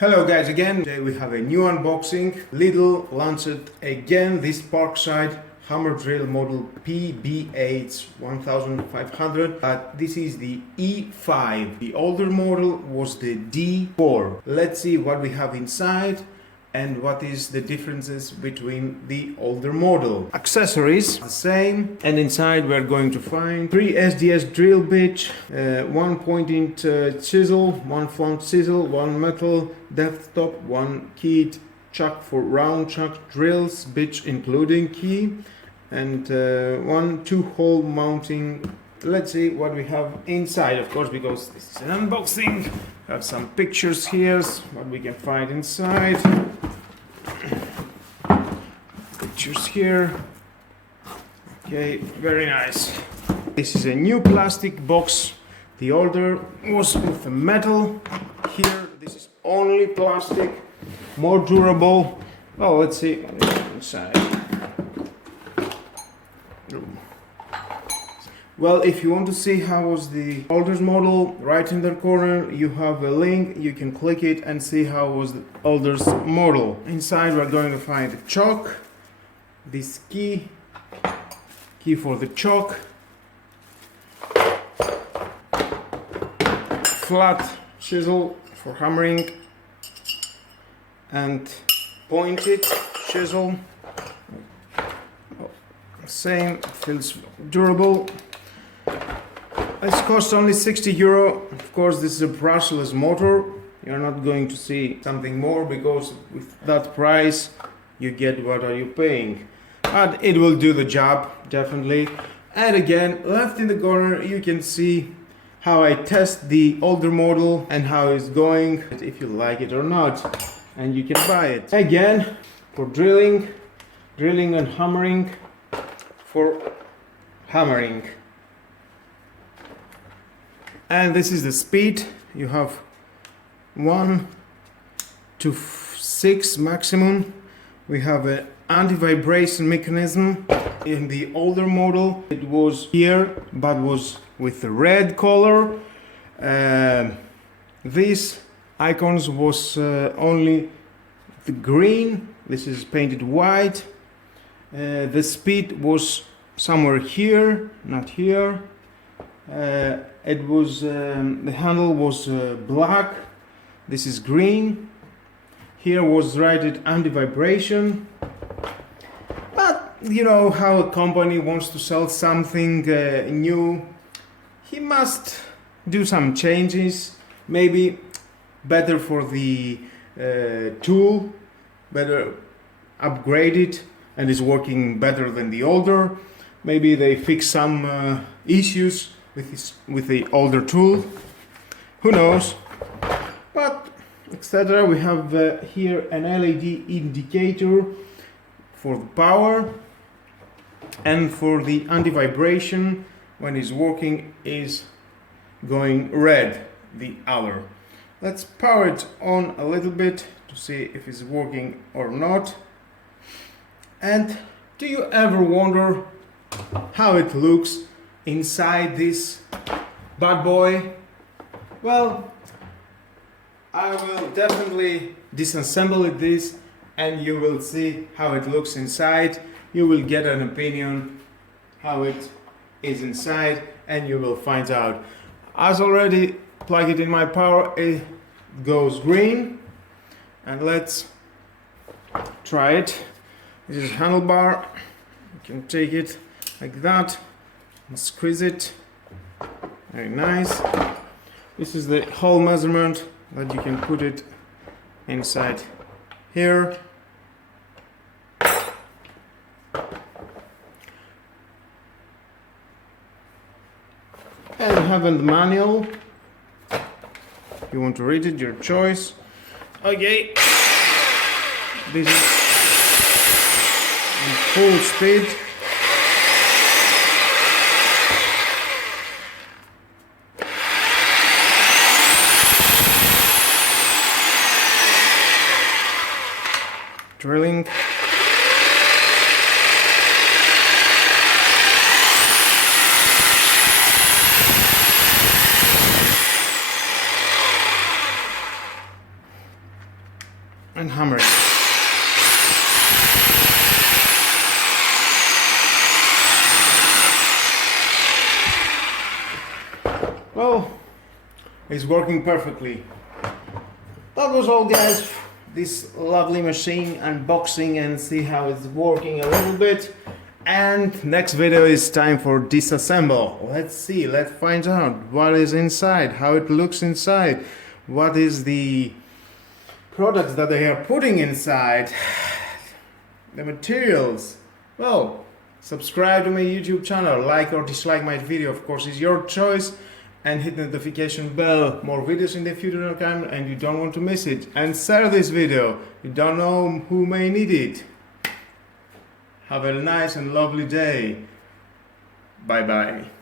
Hello guys again. Today we have a new unboxing. Lidl launched again this Parkside hammer drill model PB8 1500. This is the E5. The older model was the D4. Let's see what we have inside and what is the differences between the older model. Accessories the same, and inside we're going to find 3 SDS drill bit, 1 pointing chisel, 1 flunked chisel, 1 metal depth top, 1 keyed chuck for round chuck drills bit including key, and 1 2-hole mounting. Let's see what we have inside, of course, because this is an unboxing. We have some pictures here, what we can find inside. Pictures here. Okay, very nice. This is a new plastic box. The older was with the metal. Here, this is only plastic, more durable. Well, let's see what is inside. Well, if you want to see how was the older model, right in the corner you have a link. You can click it and see how was the older model. Inside we're going to find a chalk, this key for the chalk, flat chisel for hammering, and pointed chisel. Same, feels durable. This costs only €60. Of course, this is a brushless motor. You're not going to see something more, because with that price you get what are you paying. But it will do the job, definitely. And again, left in the corner you can see how I test the older model and how it's going, if you like it or not, and you can buy it. Again, for drilling and hammering, for hammering. And this is the speed. You have 1 to 6 maximum. We have an anti-vibration mechanism. In the older model it was here, but was with the red color. These icons was only the green. This is painted white. The speed was somewhere here, not here. It was the handle was black. This is green. Here was rated anti-vibration. But you know how a company wants to sell something new, he must do some changes. Maybe better for the tool, better upgrade it, and is working better than the older. Maybe they fix some issues with the older tool. Who knows? But etc. We have here an LED indicator for the power, and for the anti-vibration, when it's working is going red, the hour. Let's power it on a little bit to see if it's working or not. And do you ever wonder how it looks inside this bad boy? Well, I will definitely disassemble this and you will see how it looks inside. You will get an opinion how it is inside, and you will find out. As already plug it in my power, it goes green, and let's try it. This is a handlebar. You can take it like that and squeeze it. Very nice. This is the hole measurement that you can put it inside here. And we have a manual. If you want to read it, your choice. Okay. This is in full speed. Drilling. and hammer it. Well, it's working perfectly. That was all, guys. This lovely machine unboxing and see how it's working a little bit. And next video is time for disassemble. Let's see, let's find out what is inside, how it looks inside, what is the products that they are putting inside, the materials. Well, subscribe to my YouTube channel, like or dislike my video, of course, is your choice, and hit the notification bell. More videos in the future come and you don't want to miss it. And share this video, you don't know who may need it. Have a nice and lovely day. Bye bye.